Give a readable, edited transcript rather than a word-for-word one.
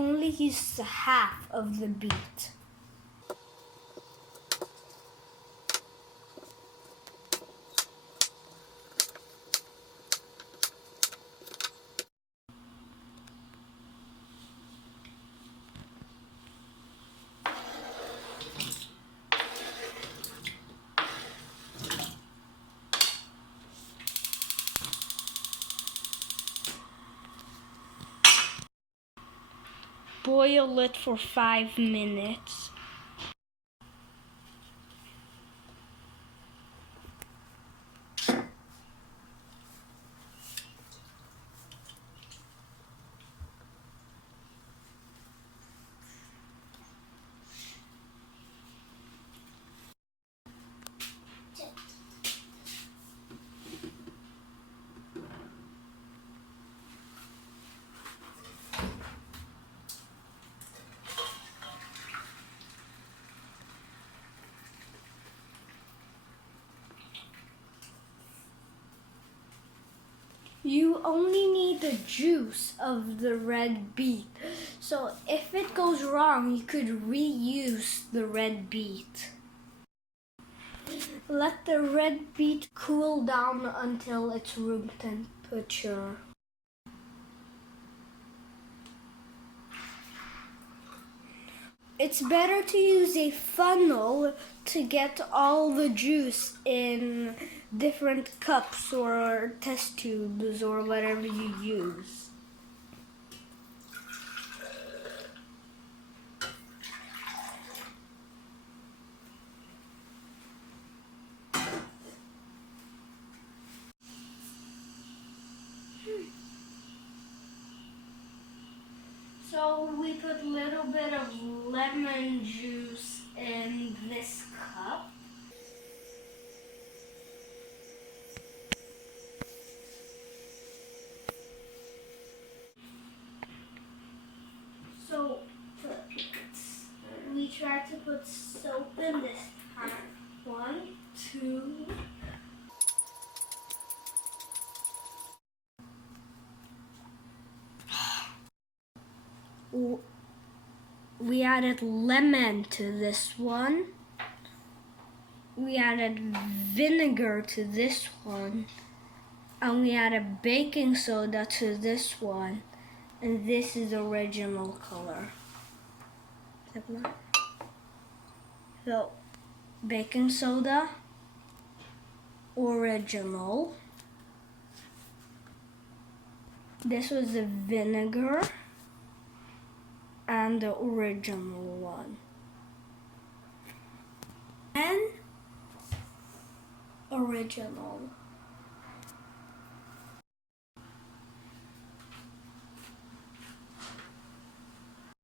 only use half of the beet. Boil it for 5 minutes. You only need the juice of the red beet. So if it goes wrong, you could reuse the red beet. Let the red beet cool down until it's room temperature. It's better to use a funnel to get all the juice in different cups or test tubes or whatever you use. So we put a little bit of lemon juice in this cup. So we try to put soap in this time. 1, 2. We added lemon to this one. We added vinegar to this one. And we added baking soda to this one. And this is the original color. So, baking soda, original. This was the vinegar and the original one. And original.